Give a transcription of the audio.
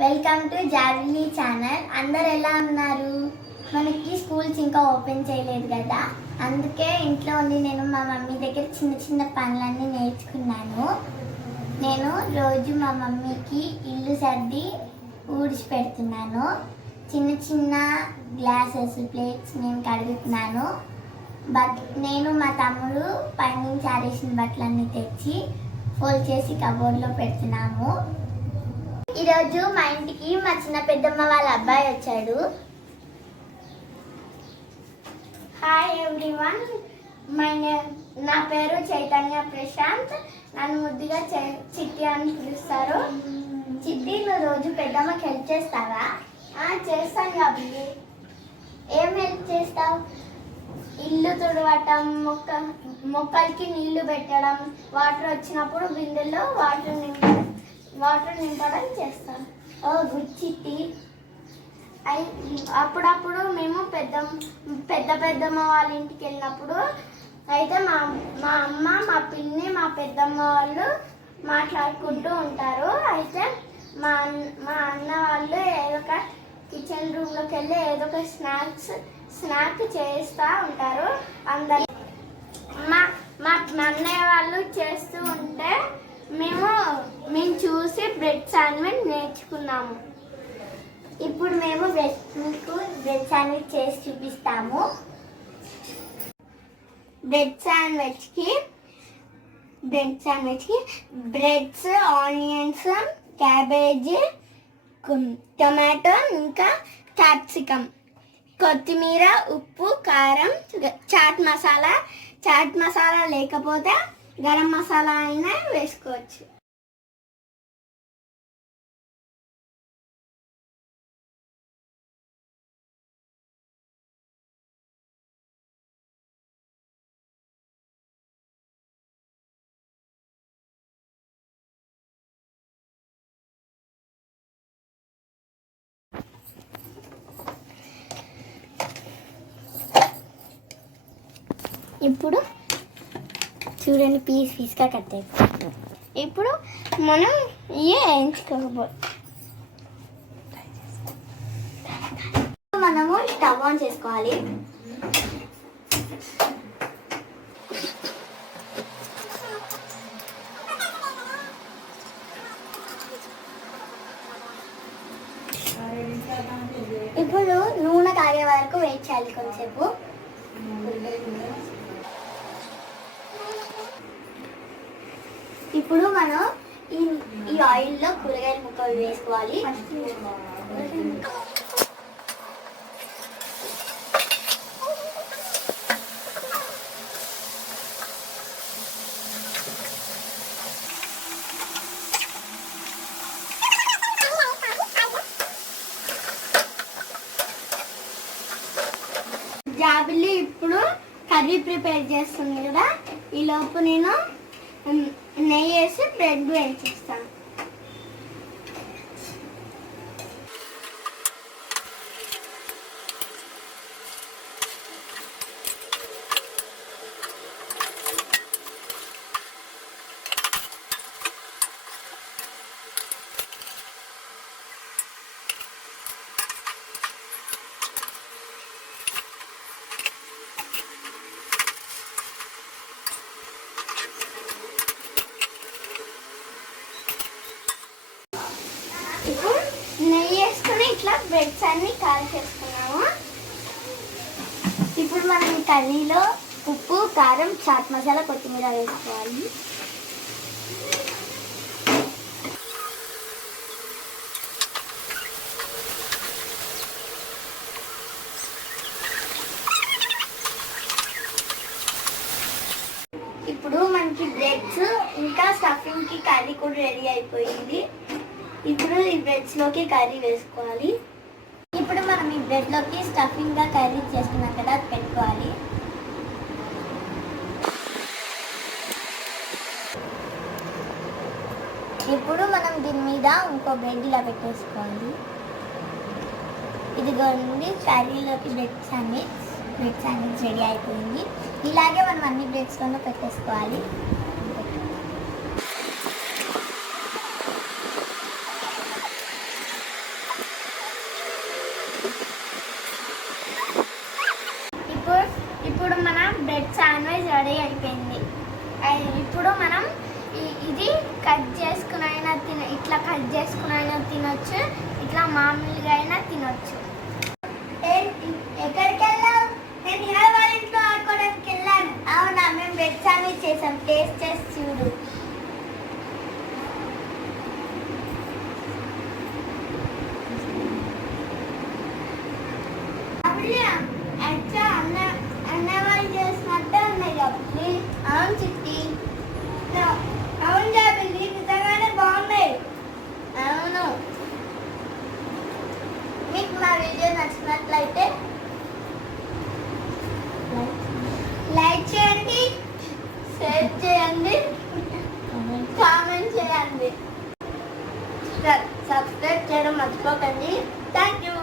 Welcome to జార్లీ channel. అందరు ఎలా ఉన్నారు? మనకి స్కూల్స్ ఇంకా ఓపెన్ చేయలేదు కదా, అందుకే ఇంట్లో ఉండి నేను మా మమ్మీ దగ్గర చిన్న చిన్న పనులన్నీ నేర్చుకున్నాను. నేను రోజు మా మమ్మీకి ఇల్లు సర్ది ఊడ్చి పెడుతున్నాను. చిన్న చిన్న గ్లాసెస్, ప్లేట్స్ నేను కడుగుతున్నాను. నేను మా తమ్ముడు పైనుంచి ఆరేసిన బట్టలన్నీ తెచ్చి ఫోల్డ్ చేసి కబోర్డ్లో పెడుతున్నాము. ఈరోజు మా ఇంటికి మా చిన్న పెద్దమ్మ వాళ్ళ అబ్బాయి వచ్చాడు. హాయ్ ఎవ్రీవన్, నా పేరు చైతన్య ప్రశాంత్. నన్ను ముద్దుగా చిట్టి అని పిలుస్తారు. చిట్టి, నువ్వు రోజు పెద్దమ్మకి హెల్ప్ చేస్తావా? చేస్తాను కాబట్టి. ఏం హెల్ప్ చేస్తావు? ఇల్లు తుడవటం, మొక్కలకి నీళ్లు పెట్టడం, వాటర్ వచ్చినప్పుడు బిందెల్లో వాటర్ నింపడం చేస్తాం. ఓ గుడ్ చిట్టి. అప్పుడప్పుడు మేము పెద్దమ్మ వాళ్ళ ఇంటికి వెళ్ళినప్పుడు అయితే మా అమ్మ, మా పిన్ని, మా పెద్దమ్మ వాళ్ళు మాట్లాడుకుంటూ ఉంటారు. అయితే మా అన్న వాళ్ళు ఏదో ఒక కిచెన్ రూమ్లోకి వెళ్ళి ఏదో ఒక స్నాక్ చేస్తూ ఉంటారు. అందరు మా అన్నయ్య వాళ్ళు చేస్తూ ఉంటే మేము చూసి బ్రెడ్ శాండ్విచ్ నేర్చుకున్నాము. ఇప్పుడు మేము మీకు బ్రెడ్ శాండ్విచ్ చేసి చూపిస్తాము. బ్రెడ్ శాండ్విచ్కి బ్రెడ్స్, ఆనియన్స్, క్యాబేజీ, టొమాటో, ఇంకా క్యాప్సికమ్, కొత్తిమీర, ఉప్పు, కారం, చాట్ మసాలా లేకపోతే గరం మసాలా అయినా వేసుకోవచ్చు. ఇప్పుడు చూడండి, పీస్గా కట్ అయిపోతుంది. ఇప్పుడు మనం మనము స్టవ్ ఆన్ చేసుకోవాలి. ఇప్పుడు నూనె కాగే వరకు వెయిట్ చేయాలి కొంచెంసేపు. ఇప్పుడు మనం ఈ ఆయిల్లో కూరగాయల ముక్కలు వేసుకోవాలి. జాబిల్లి ఇప్పుడు కర్రీ ప్రిపేర్ చేస్తుంది కదా, ఈ లోపు నేను నెయ్యి వేసి బ్రెడ్ వేయించేస్తాను. ఇప్పుడు నెయ్యి వేసుకుని ఇట్లా బ్రెడ్స్ అన్ని కాల్ చేసుకున్నాము. ఇప్పుడు మనం ఈ కర్రీలో ఉప్పు, కారం, చాట్ మసాలా, కొత్తిమీర వేసుకోవాలి. ఇప్పుడు మనకి బ్రెడ్స్ ఇంకా స్టఫింగ్కి కర్రీ కూడా రెడీ అయిపోయింది. ఇప్పుడు ఈ బ్రెడ్స్లోకి కర్రీ వేసుకోవాలి. ఇప్పుడు మనం ఈ బ్రెడ్లోకి స్టఫింగ్గా కర్రీ చేసుకున్నాం కదా, అది పెట్టుకోవాలి. ఇప్పుడు మనం దీని మీద ఇంకో బ్రెడ్ ఇలా పెట్టేసుకోవాలి. ఇదిగోండి, కర్రీలోకి బ్రెడ్ శాండ్విచ్ రెడీ అయిపోయింది. ఇలాగే మనం అన్ని బ్రెడ్స్లోనూ పెట్టేసుకోవాలి. కట్ చేసుకుని అయినా ఇట్లా కట్ చేసుకుని అయినా తినొచ్చు, ఇట్లా మామూలుగా అయినా తినొచ్చు. ఎక్కడికి వెళ్ళావు? నేను ఇవాళ వాళ్ళ ఇంట్లో ఆడుకోవడానికి వెళ్ళాను. అవునా, మేము వెజ్ శాండ్విచ్ చేసాం, టేస్ట్ చేసి చూడు. అన్న వాళ్ళు చేసినట్టే ఉన్నాయి కాబట్టి. అవును చిట్టి, అవును జాబిల్లి, నిజంగానే బాగున్నాయి. అవును, మీకు మా వీడియో నచ్చినట్లయితే లైక్ చేయండి, షేర్ చేయండి, కామెంట్ చేయండి, సబ్స్క్రైబ్ చేయడం మర్చిపోకండి. Thank you.